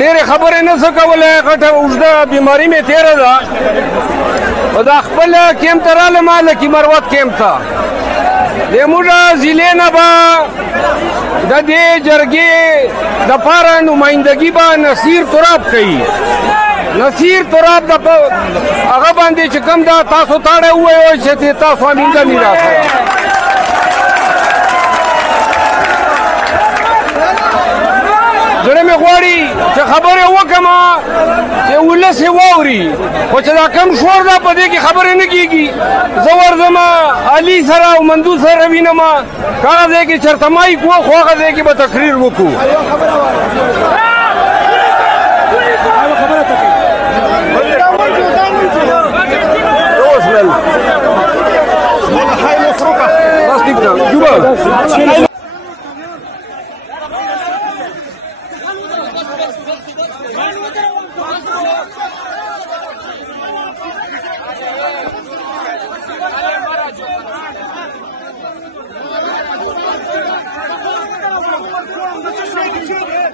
ډېرې خبرې نه څه کولی غټه اوږده بیماري مې تېره ده خو دا خپل کیمپ ته رالم لکي مروت کیمپ ته زموږ ضلع نه به د دې جرګې دپاره نمایندګي به نصیر تراب کوي نصیر تراب هغه باندې چې کوم دا تاسو تاړی ووایو چې تاسو امینګه میراث زړه مې غواړي چې خبرې وکړم چې ولس یې واوري خو چې دا کم شور ده په دې کې خبرې نه کېږي زه ورځم علي سره او مندو سره وینم که هغه ځای کې چېرته مایک و خو هغه ځای کې به تقریر وکړو Let's